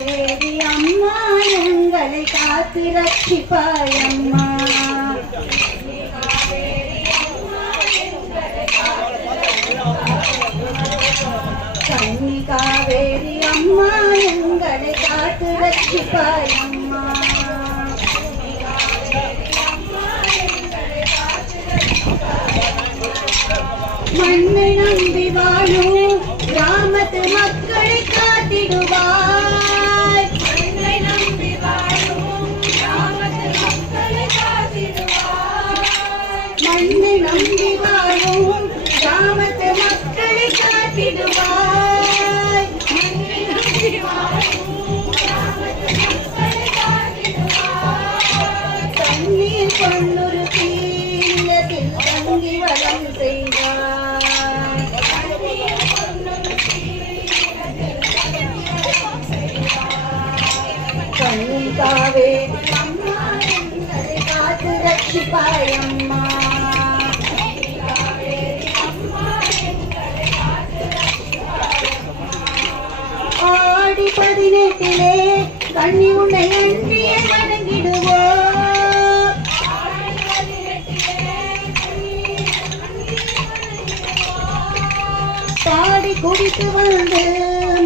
தேவி அம்மா எங்களை காத்து ரட்சிப்பாயம்மா கன்னி காவேரி அம்மா எங்களை காத்து ரட்சிப்பாயம்மா மண்ணை நம்பி வாழும் கிராமத்து மக்களை கண்ணீர் பொன்னுரு தீரத்தில் தங்கி வளம் செய்வாய் கண்ணிக்காவே அம்மா காத்து ரட்சிப்பாயம்மா ஆடி பதினெட்டிலே கண்ணி உன்னை அன்றிய பாடி குடித்து வந்து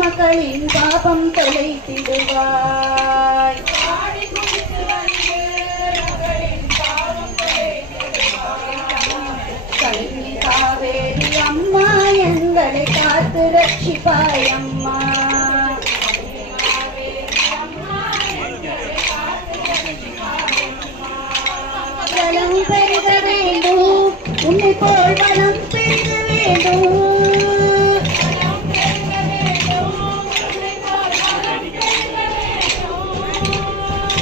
மக்களின் பாபம் தொலைத்திடுவாய். காவேரி அம்மா எங்களை காத்து ரட்சிப்பாய் அம்மா.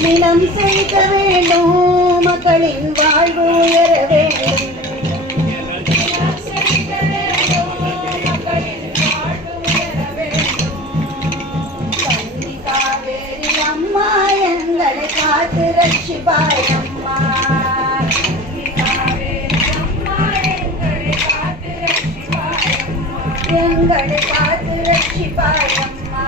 நிலம் செய்த வேண்டும் மக்களின் வாழ்வு உயர வேண்டும். அம்மா. எங்களை காத்து ரட்சிப்பாய் அம்மா. எங்களை காத்து ரட்சிப்பாய் அம்மா.